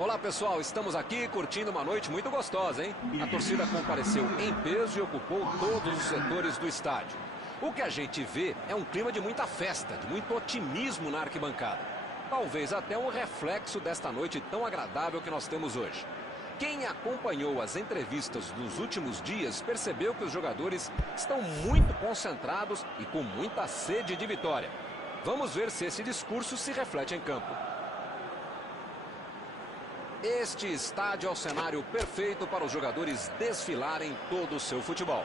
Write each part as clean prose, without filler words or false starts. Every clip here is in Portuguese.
Olá pessoal, estamos aqui curtindo uma noite muito gostosa, hein? A torcida compareceu em peso e ocupou todos os setores do estádio. O que a gente vê é um clima de muita festa, de muito otimismo na arquibancada. Talvez até um reflexo desta noite tão agradável que nós temos hoje. Quem acompanhou as entrevistas dos últimos dias percebeu que os jogadores estão muito concentrados e com muita sede de vitória. Vamos ver se esse discurso se reflete em campo. Este estádio é o cenário perfeito para os jogadores desfilarem todo o seu futebol.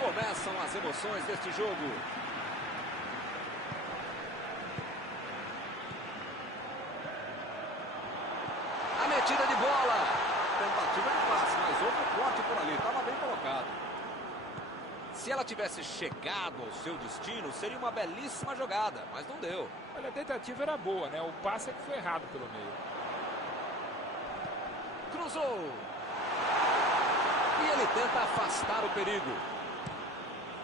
Começam as emoções deste jogo. A metida de bola. Tentativa de passe, mas outro corte por ali. Estava bem colocado. Se ela tivesse chegado ao seu destino, seria uma belíssima jogada, mas não deu. Olha, a tentativa era boa, né? O passe é que foi errado pelo meio. Cruzou. E ele tenta afastar o perigo.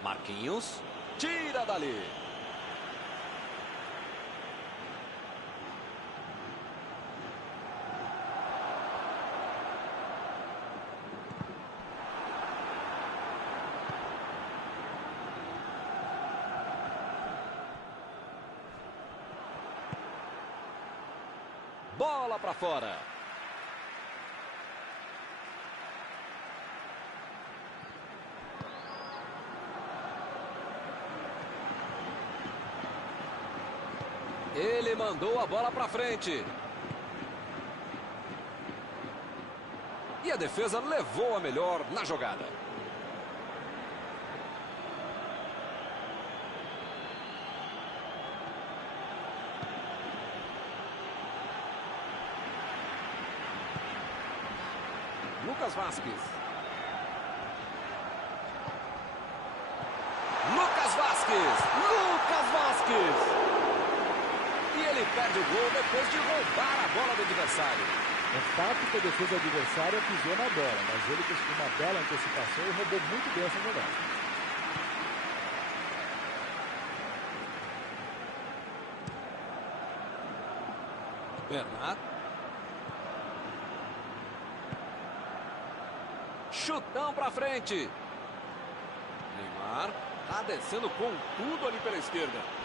Marquinhos, tira dali. Bola para fora. Ele mandou a bola para frente. E a defesa levou a melhor na jogada. Lucas Vazquez. Lucas Vazquez. Lucas Vazquez. E ele perde o gol depois de roubar a bola do adversário. É fato que a defesa adversária pisou na bola, mas ele conseguiu uma bela antecipação e roubou muito bem essa jogada. Bernat. Chutão pra frente. Neymar tá descendo com tudo ali pela esquerda.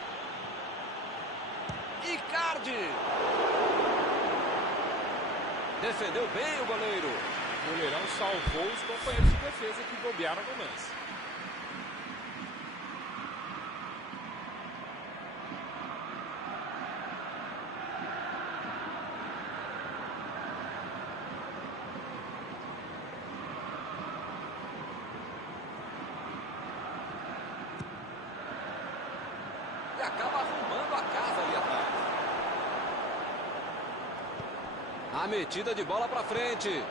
Icardi. Defendeu bem o goleiro. O goleirão salvou os companheiros de defesa que bobearam no lance. E acaba arrumando a casa ali atrás. A metida de bola para frente.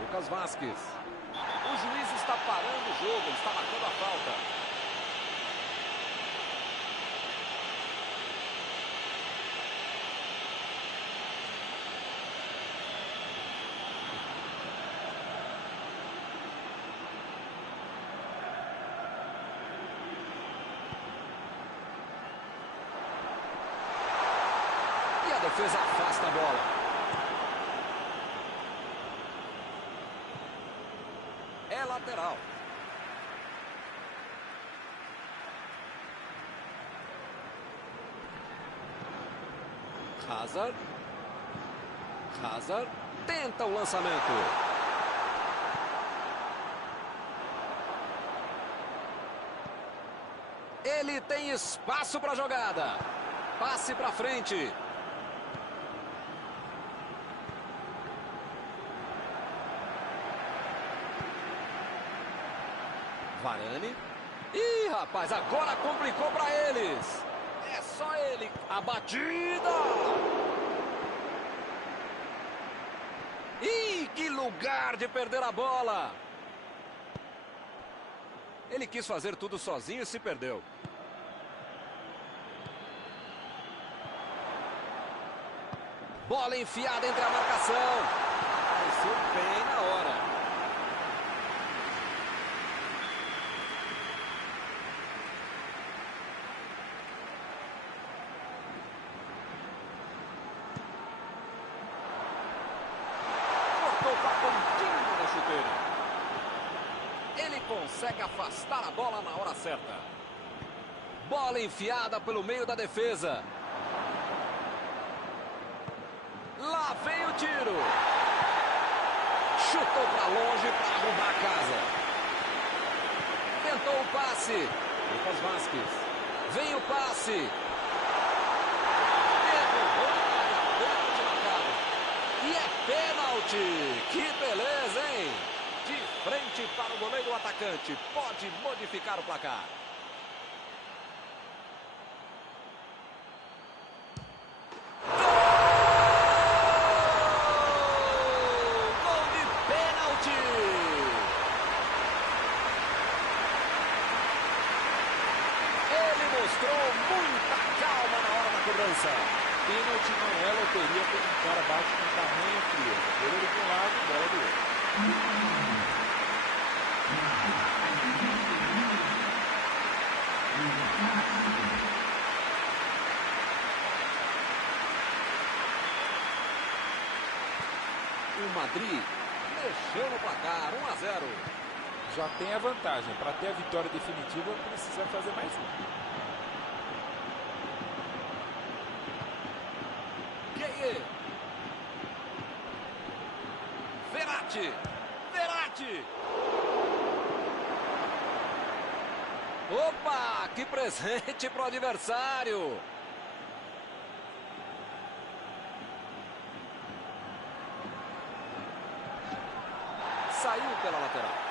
Lucas Vazquez. O juiz está parando o jogo, ele está marcando a falta. defesa afasta a bola. É lateral. Hazard tenta o lançamento. Ele tem espaço para a jogada. Passe para frente. Varane. Ih, rapaz, agora complicou para eles. É só ele. A batida. Ih, que lugar de perder a bola. Ele quis fazer tudo sozinho e se perdeu. Bola enfiada entre a marcação. Apareceu bem na hora. Cortou com a pontinha da chuteira. Ele consegue afastar a bola na hora certa. Bola enfiada pelo meio da defesa. Lá vem o tiro. Chutou para longe para arrumar a casa. Tentou o passe. Lucas Vazquez. Vem o passe. Derrubou a pênalti marcado. E é pênalti. Que beleza, hein? De frente para o goleiro atacante. Pode modificar o placar. Mostrou muita calma na hora da cobrança. Pênalti não é loteria quando o cara bate com tamanho frio. Goleiro de um lado, bola do outro. O Madrid mexeu no placar, 1-0. Já tem a vantagem. Para ter a vitória definitiva, precisa fazer mais um. Verratti. Opa, que presente pro adversário. Saiu pela lateral.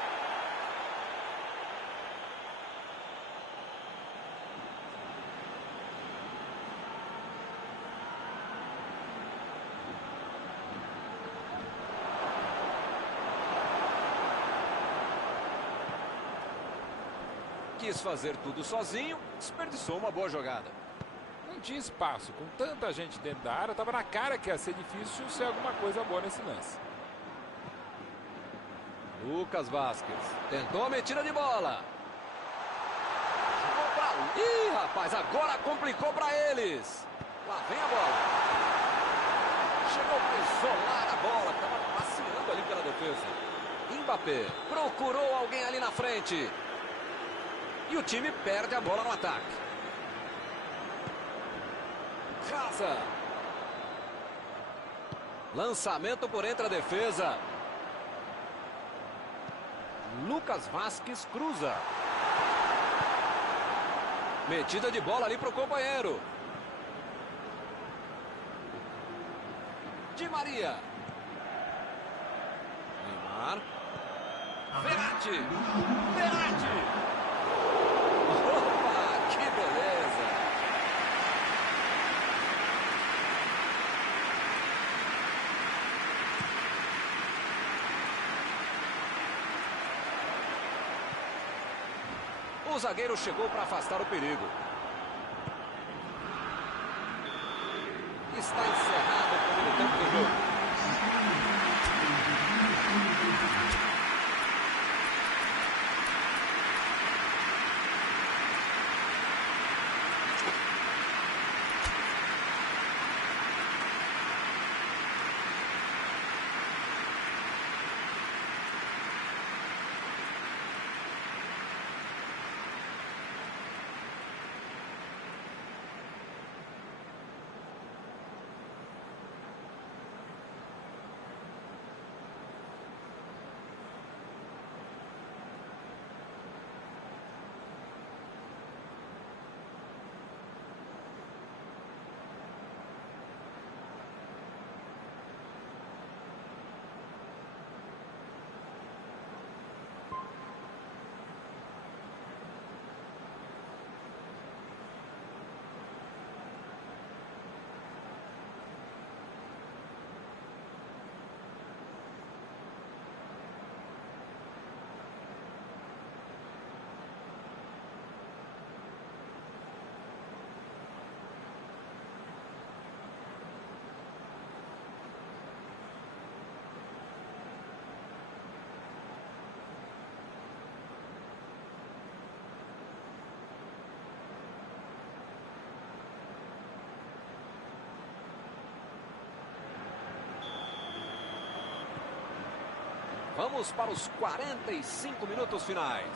Quis fazer tudo sozinho, desperdiçou uma boa jogada. Não tinha espaço, com tanta gente dentro da área, estava na cara que ia ser difícil ser alguma coisa boa nesse lance. Lucas Vazquez tentou a metida de bola. Jogou pra... Ih, rapaz, agora complicou para eles. Lá vem a bola. Chegou para isolar a bola, estava passeando ali pela defesa. Mbappé procurou alguém ali na frente. E o time perde a bola no ataque. Hazard. Lançamento por entre a defesa. Lucas Vazquez cruza. Metida de bola ali para o companheiro. Di Maria. Neymar. Verratti. Opa, que beleza. O zagueiro chegou para afastar o perigo. Está encerrado o primeiro tempo do jogo. Vamos para os 45 minutos finais.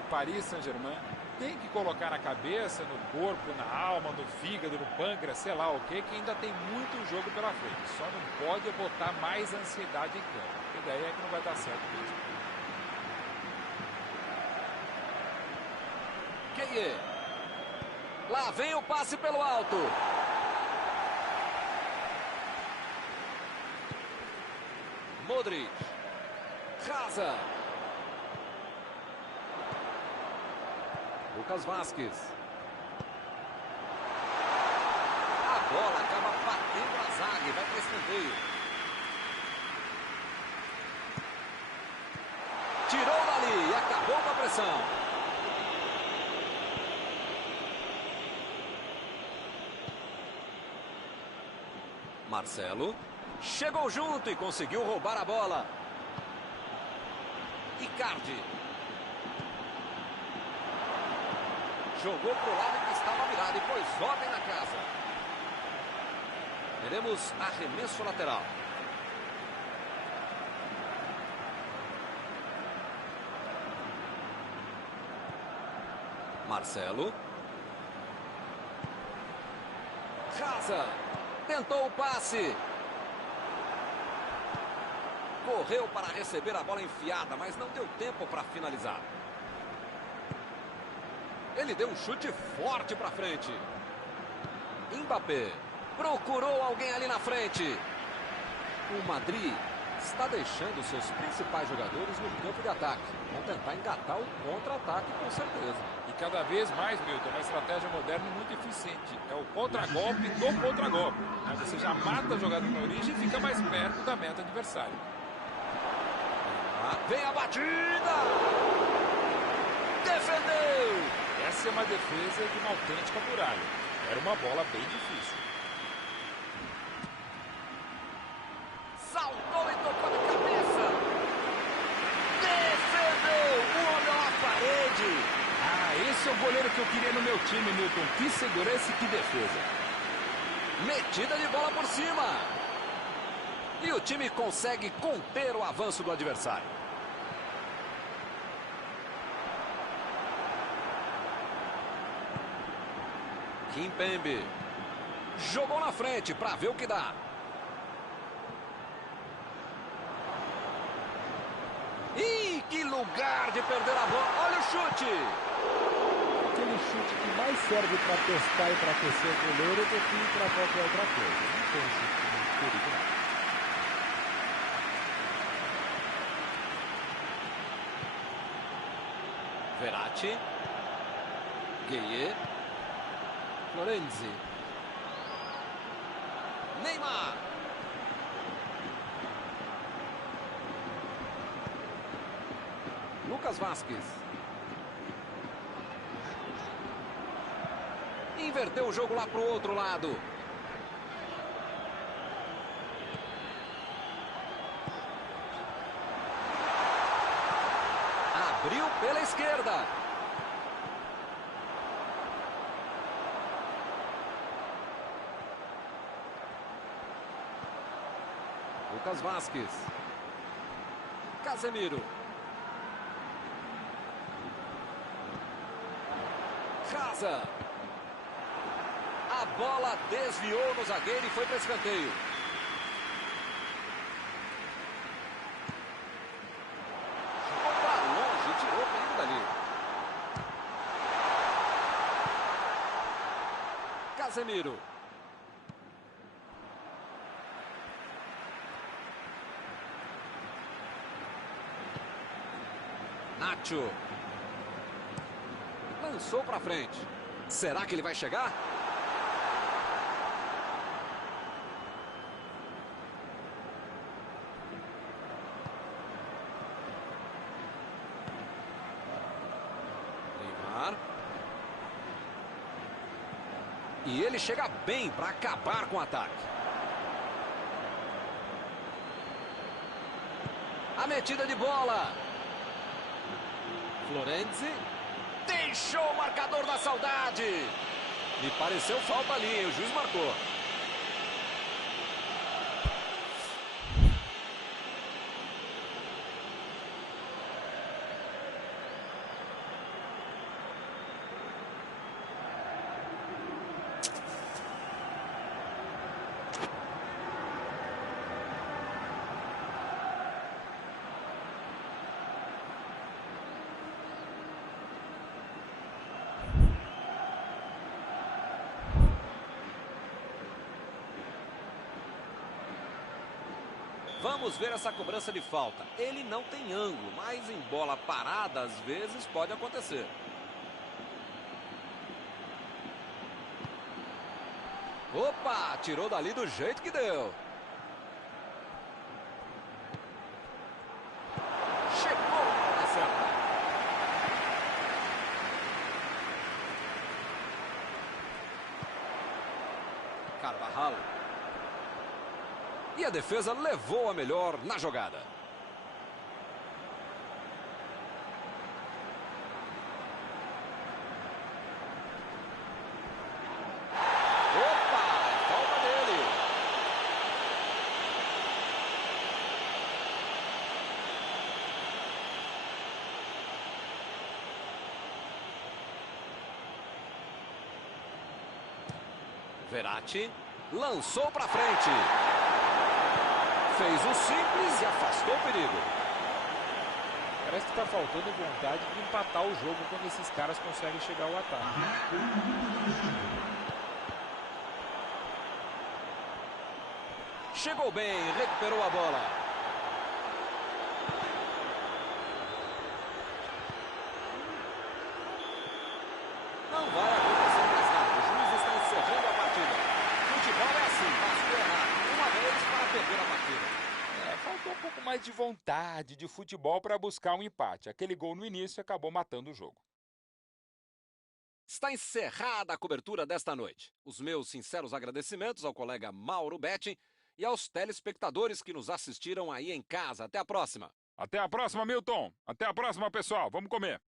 O Paris Saint-Germain tem que colocar na cabeça, no corpo, na alma, no fígado, no pâncreas, sei lá o que ainda tem muito jogo pela frente. Só não pode botar mais ansiedade em campo, porque daí é que não vai dar certo mesmo. Gueye. Lá vem o passe pelo alto. Modric. Casa. Lucas Vazquez. A bola acaba batendo a zaga e vai para escanteio. Tirou dali e acabou com a pressão. Marcelo. Chegou junto e conseguiu roubar a bola. Icardi. Jogou para o lado que estava virado e pôs ordem na casa. Teremos arremesso lateral. Marcelo. Casa. Tentou o passe. Correu para receber a bola enfiada, mas não deu tempo para finalizar. Ele deu um chute forte para frente. Mbappé procurou alguém ali na frente. O Madrid está deixando seus principais jogadores no campo de ataque. Vão tentar engatar o contra-ataque com certeza. E cada vez mais, Milton, uma estratégia moderna e muito eficiente. É o contra-golpe do contra-golpe. Aí você já mata a jogada na origem e fica mais perto da meta adversária. Vem a batida! Defendeu! Essa é uma defesa de uma autêntica muralha. Era uma bola bem difícil. Saltou e tocou de cabeça! Defendeu! O olhou a parede! Ah, esse é o goleiro que eu queria no meu time, Milton. Que segurança e que defesa. Metida de bola por cima! E o time consegue conter o avanço do adversário. Kimpembe. Jogou na frente para ver o que dá. Ih, que lugar de perder a bola. Olha o chute. Aquele chute que mais serve para testar e para aquecer o goleiro do que para qualquer outra coisa. Não tem um chute muito perigoso. Verratti. Gueye. Florenzi. Neymar. Lucas Vazquez. Inverteu o jogo lá pro outro lado. Abriu pela esquerda. Lucas Vazquez. Casemiro. Casa. A bola desviou no zagueiro e foi para escanteio. Jogou para longe e tirou o perigo dali. Casemiro. Nacho. Lançou para frente. Será que ele vai chegar? Neymar. E ele chega bem para acabar com o ataque. A metida de bola. Florenzi. Deixou o marcador da saudade. Me pareceu falta ali, hein? O juiz marcou. Vamos ver essa cobrança de falta. Ele não tem ângulo, mas em bola parada, às vezes, pode acontecer. Opa, tirou dali do jeito que deu. Chegou na certa. Carvajal. E a defesa levou a melhor na jogada. Opa, falta dele. Verratti lançou para frente. Fez o simples e afastou o perigo. Parece que está faltando vontade de empatar o jogo quando esses caras conseguem chegar ao ataque. Chegou bem, recuperou a bola. Não vai acontecer mais nada. O juiz está encerrando a partida. Futebol é assim, basta errar uma vez para perder a partida. Faltou um pouco mais de vontade de futebol para buscar um empate. Aquele gol no início acabou matando o jogo. Está encerrada a cobertura desta noite. Os meus sinceros agradecimentos ao colega Mauro Betting e aos telespectadores que nos assistiram aí em casa. Até a próxima. Até a próxima, Milton. Até a próxima, pessoal. Vamos comer.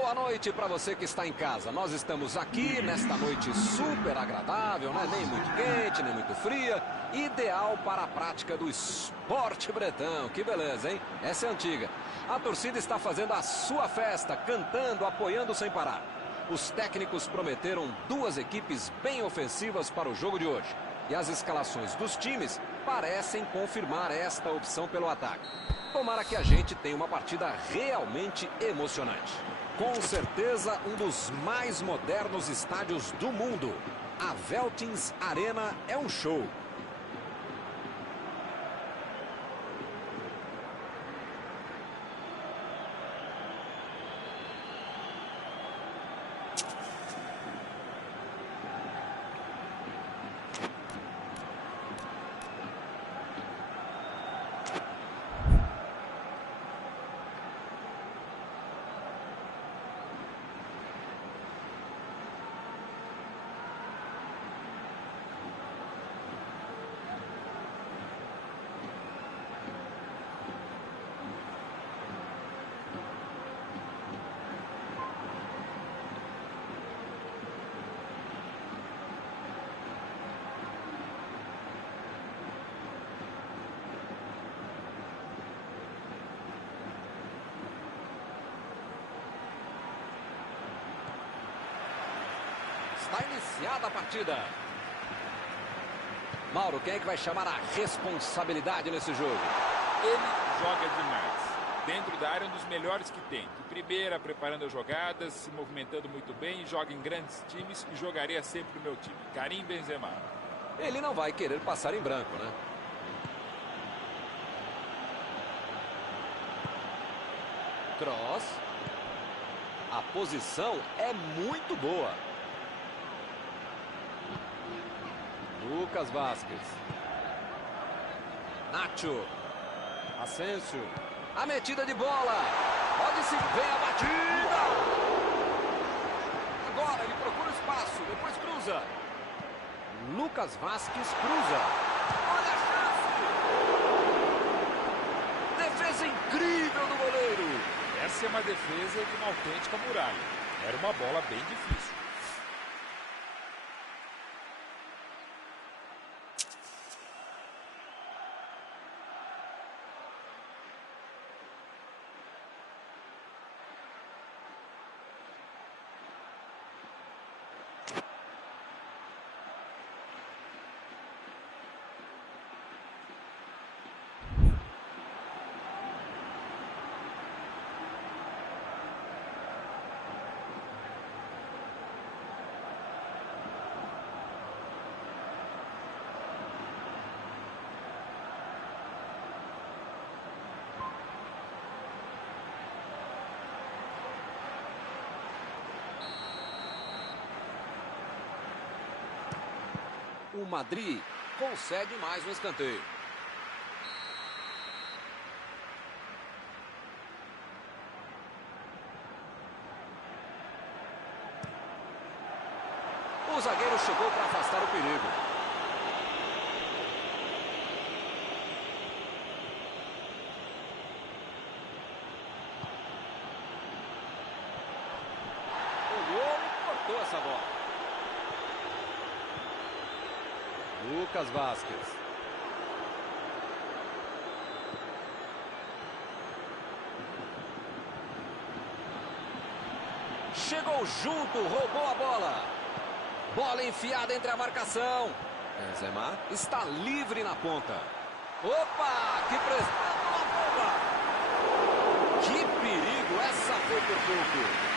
Boa noite para você que está em casa. Nós estamos aqui nesta noite super agradável, né? Nem muito quente, nem muito fria. Ideal para a prática do esporte bretão. Que beleza, hein? Essa é antiga. A torcida está fazendo a sua festa, cantando, apoiando sem parar. Os técnicos prometeram duas equipes bem ofensivas para o jogo de hoje. E as escalações dos times parecem confirmar esta opção pelo ataque. Tomara que a gente tenha uma partida realmente emocionante. Com certeza, um dos mais modernos estádios do mundo. A Veltins Arena é um show. Está iniciada a partida. Mauro, quem é que vai chamar a responsabilidade nesse jogo? Ele joga demais. Dentro da área, um dos melhores que tem. De primeira, preparando as jogadas, se movimentando muito bem, joga em grandes times e jogaria sempre no meu time. Karim Benzema. Ele não vai querer passar em branco, né? Cross. A posição é muito boa. Lucas Vázquez. Nacho. Asensio. A metida de bola. Pode se ver a batida. Agora ele procura espaço. Depois cruza. Lucas Vázquez cruza. Olha a chance. Defesa incrível do goleiro. Essa é uma defesa de uma autêntica muralha. Era uma bola bem difícil. O Madrid concede mais um escanteio. O zagueiro chegou para afastar o perigo. O gol cortou essa bola. Lucas Vázquez. Chegou junto, roubou a bola. Bola enfiada entre a marcação. Benzema está livre na ponta. Opa, que pressão na bomba. Que perigo, essa foi por pouco.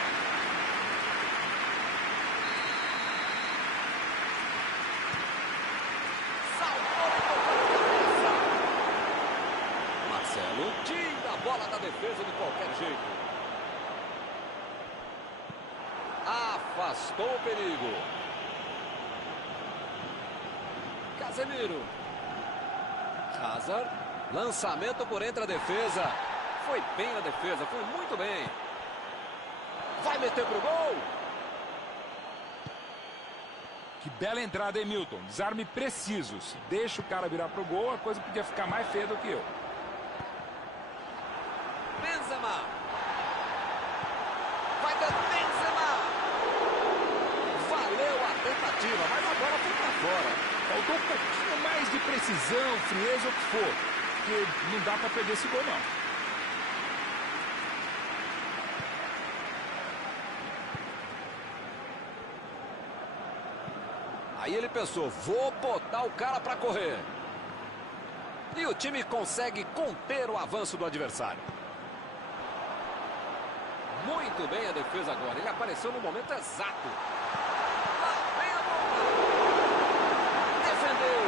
Tira a bola da defesa de qualquer jeito. Afastou o perigo. Casemiro. Hazard. Lançamento por entre a defesa. Foi bem na defesa, foi muito bem. Vai meter pro gol. Que bela entrada, hein, Milton? Desarme preciso. Se deixa o cara virar pro gol, a coisa podia ficar mais feia do que eu. Benzema. Vai tentar. tentativa, mas a bola foi para fora. Faltou um pouquinho mais de precisão, frieza, o que for. Porque não dá para perder esse gol, não. Aí ele pensou, vou botar o cara para correr. E o time consegue conter o avanço do adversário. Muito bem a defesa agora. Ele apareceu no momento exato. Lá vem a bola. Defendeu.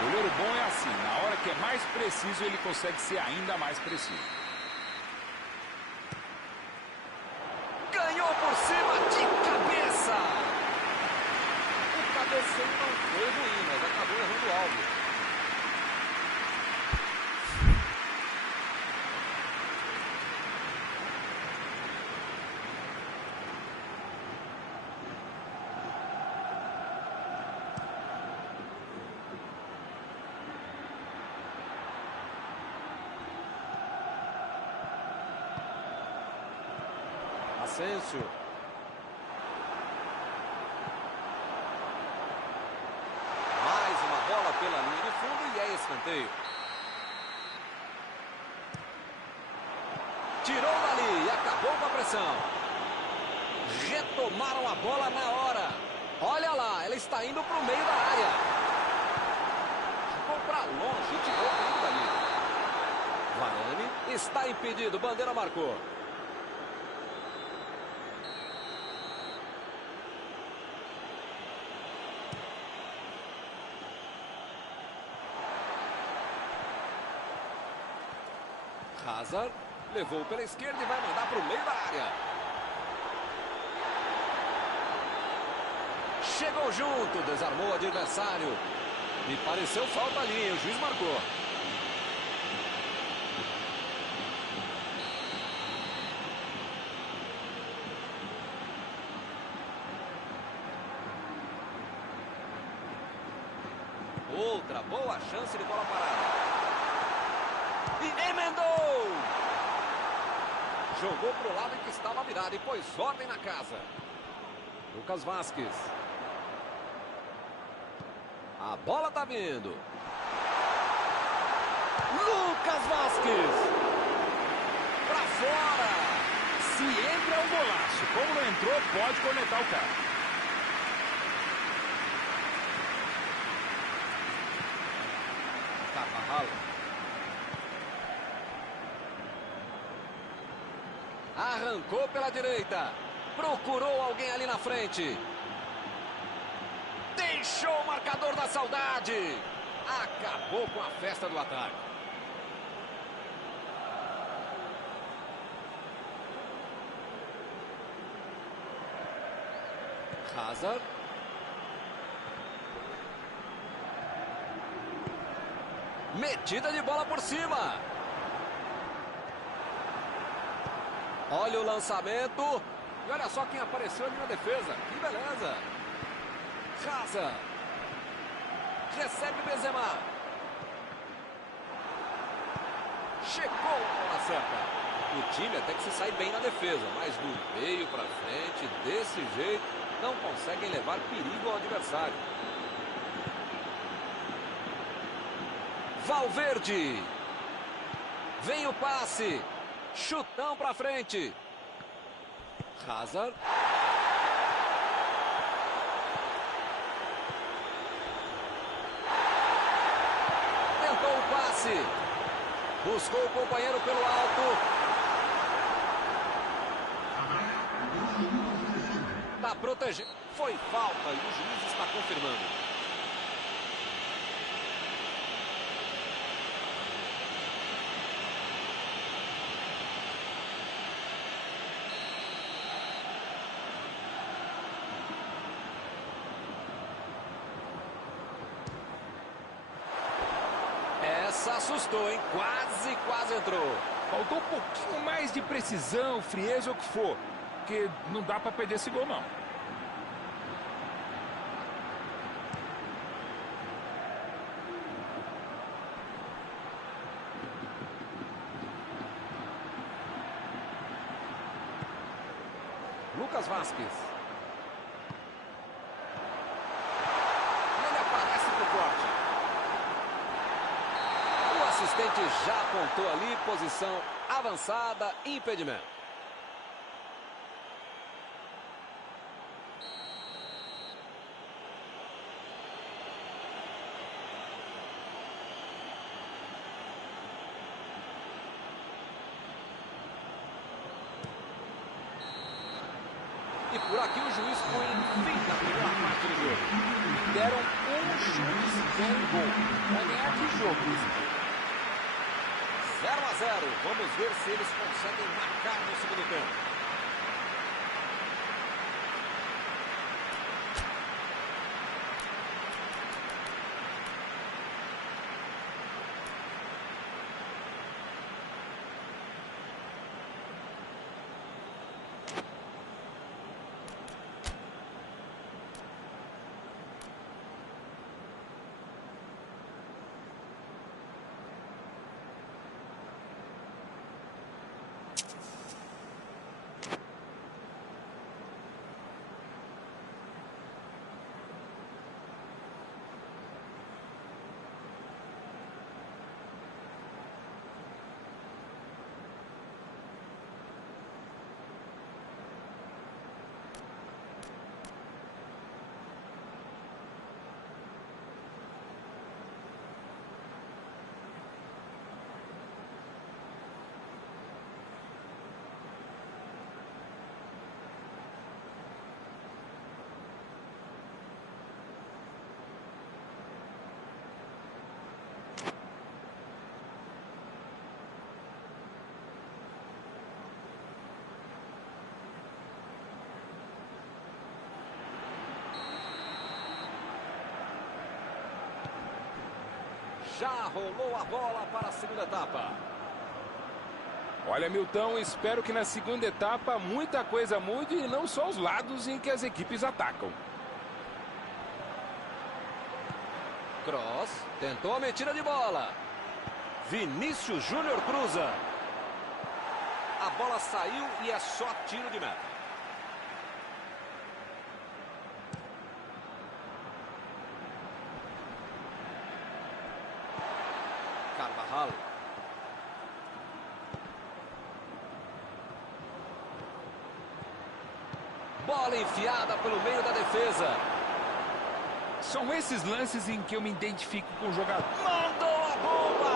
Goleiro bom é assim. Na hora que é mais preciso, ele consegue ser ainda mais preciso. Ganhou por cima de cabeça. O cabeceio não foi ruim, mas acabou errando o alvo. Asensio. Mais uma bola pela linha de fundo e é escanteio. Tirou dali e acabou com a pressão. Retomaram a bola na hora. Olha lá, ela está indo para o meio da área. Jogou para longe e tirou bem dali. Varane está impedido, bandeira marcou. Hazard levou pela esquerda e vai mandar para o meio da área. Chegou junto, desarmou o adversário. Me pareceu falta ali, o juiz marcou. Outra boa chance de bola parada. E emendou! Jogou para o lado em que estava virado e pôs ordem na casa. Lucas Vazquez. A bola tá vindo. Lucas Vazquez. Para fora. Se entra é um golaço. Como não entrou, pode cornetar o cara. Carvajal. Arrancou pela direita. Procurou alguém ali na frente. Deixou o marcador da saudade. Acabou com a festa do ataque. Hazard. Metida de bola por cima. Olha o lançamento. E olha só quem apareceu ali na defesa. Que beleza. Hazard. Recebe Benzema. Chegou a bola certa. O time até que se sai bem na defesa, mas do meio para frente, desse jeito, não conseguem levar perigo ao adversário. Valverde. Vem o passe. Chutão para frente. Hazard. Tentou o passe. Buscou o companheiro pelo alto. Está protegendo. Foi falta e o juiz está confirmando. Essa assustou, hein? Quase entrou. Faltou um pouquinho mais de precisão, frieza, ou o que for. Porque não dá para perder esse gol, não. Lucas Vazquez. assistente já apontou ali, posição avançada, impedimento. E por aqui o juiz põe fim na primeira parte do jogo. Deram um chute sequer em gol. Vai ganhar que jogo esse aqui? 0-0. Vamos ver se eles conseguem marcar no segundo tempo. Já rolou a bola para a segunda etapa. Olha, Milton, espero que na segunda etapa muita coisa mude e não só os lados em que as equipes atacam. Cross, tentou a metida de bola. Vinícius Júnior cruza. A bola saiu e é só tiro de meta. Carvajal. Bola enfiada pelo meio da defesa. São esses lances em que eu me identifico com o jogador. Mandou a bomba!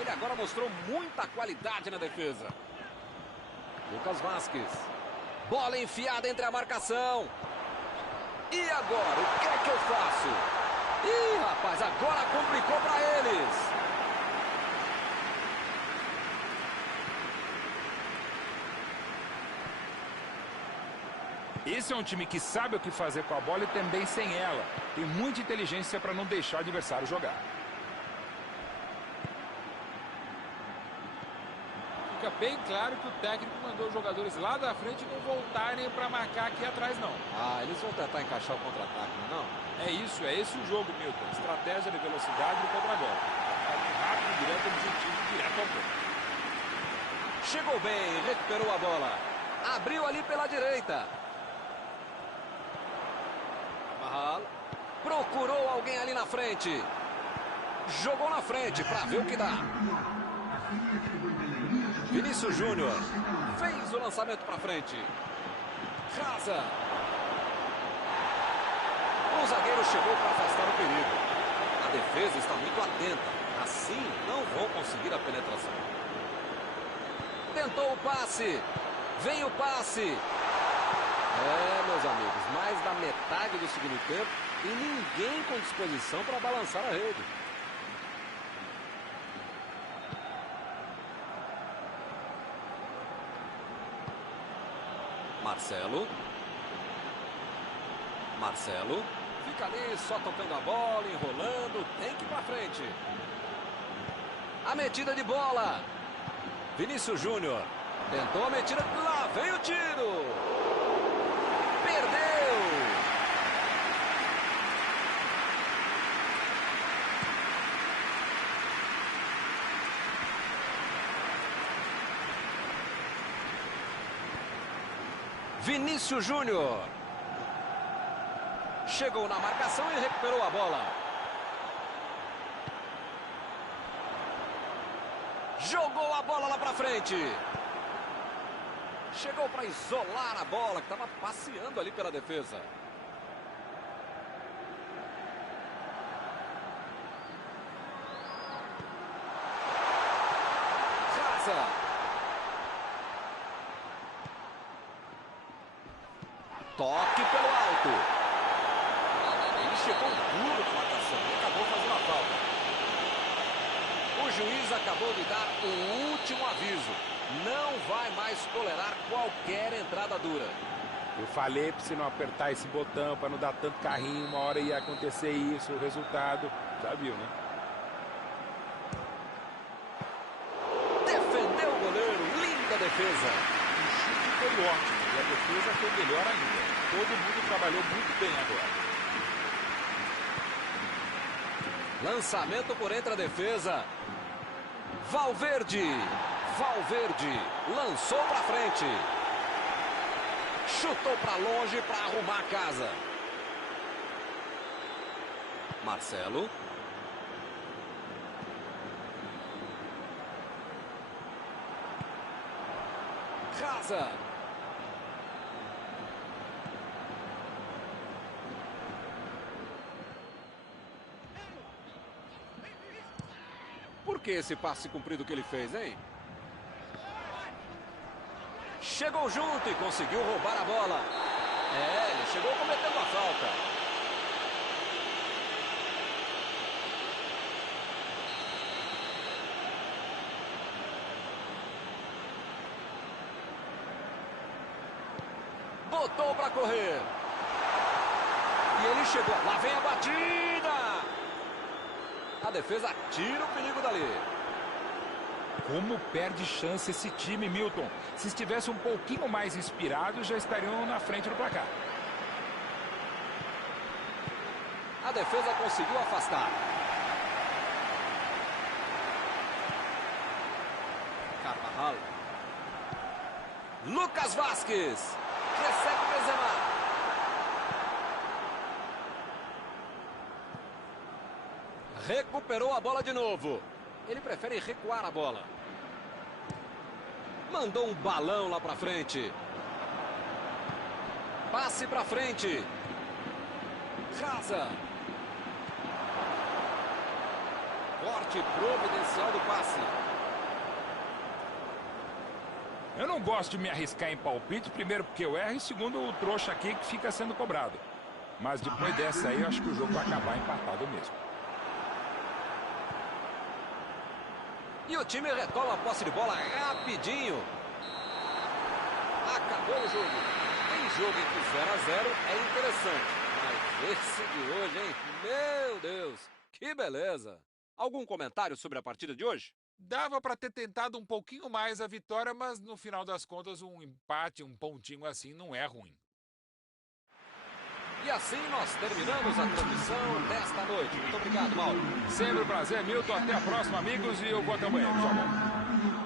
Ele agora mostrou muita qualidade na defesa. Lucas Vasquez. Bola enfiada entre a marcação. E agora, o que é que eu faço? Ih, rapaz, agora complicou para eles. Esse é um time que sabe o que fazer com a bola e também sem ela. Tem muita inteligência para não deixar o adversário jogar. Fica bem claro que o técnico mandou os jogadores lá da frente não voltarem para marcar aqui atrás, não. Ah, eles vão tentar encaixar o contra-ataque, não? É isso, é esse o jogo, Milton. Estratégia de velocidade e contra-golpe. Ataque rápido, direto ao objetivo, direto ao ponto. Chegou bem, recuperou a bola. Abriu ali pela direita. Carvajal. Procurou alguém ali na frente. Jogou na frente para ver o que dá. Vinícius Júnior fez o lançamento para frente. Rasa. O zagueiro chegou para afastar o perigo. A defesa está muito atenta. Assim não vão conseguir a penetração. Tentou o passe. Vem o passe. É, meus amigos, mais da metade do segundo tempo e ninguém com disposição para balançar a rede. Marcelo. Fica ali só tocando a bola, enrolando. Tem que ir pra frente. A metida de bola. Vinícius Júnior. Tentou a metida. Lá vem o tiro. Perdeu. Vinícius Júnior. Chegou na marcação e recuperou a bola. Jogou a bola lá pra frente. Chegou para isolar a bola, que estava passeando ali pela defesa. Raza. Toque pelo alto. Ele chegou duro na marcação e acabou fazendo a falta. O juiz acabou de dar o último aviso. Não vai mais tolerar qualquer entrada dura. Eu falei para você não apertar esse botão, para não dar tanto carrinho. Uma hora ia acontecer isso, o resultado, já viu, né? Defendeu o goleiro, linda defesa. O chute foi ótimo e a defesa foi melhor ainda. Todo mundo trabalhou muito bem agora. Lançamento por entre a defesa. Valverde lançou para frente. Chutou para longe para arrumar a casa. Marcelo. Raza. Por que esse passe comprido que ele fez, hein? Chegou junto e conseguiu roubar a bola. Ele chegou cometendo a falta. Botou para correr. E ele chegou. Lá vem a batida. A defesa tira o perigo dali. Como perde chance esse time, Milton. Se estivesse um pouquinho mais inspirado, já estariam na frente do placar. A defesa conseguiu afastar. Carvajal. Lucas Vázquez. Recebe o Benzema. Recuperou a bola de novo. Ele prefere recuar a bola. Mandou um balão lá pra frente. Passe pra frente. Raza. Corte providencial do passe. Eu não gosto de me arriscar em palpite, primeiro porque eu erro e segundo o trouxa aqui que fica sendo cobrado. Mas depois dessa aí eu acho que o jogo vai acabar empatado mesmo. E o time retoma a posse de bola rapidinho. Acabou o jogo. Tem jogo em que 0 a 0 é interessante. Mas esse de hoje, hein? Meu Deus, que beleza. Algum comentário sobre a partida de hoje? Dava para ter tentado um pouquinho mais a vitória, mas no final das contas um empate, um pontinho assim não é ruim. E assim nós terminamos a transmissão desta noite. Muito obrigado, Mauro. Sempre um prazer, Milton. Até a próxima, amigos. E eu vou até o banheiro. Tchau, bom.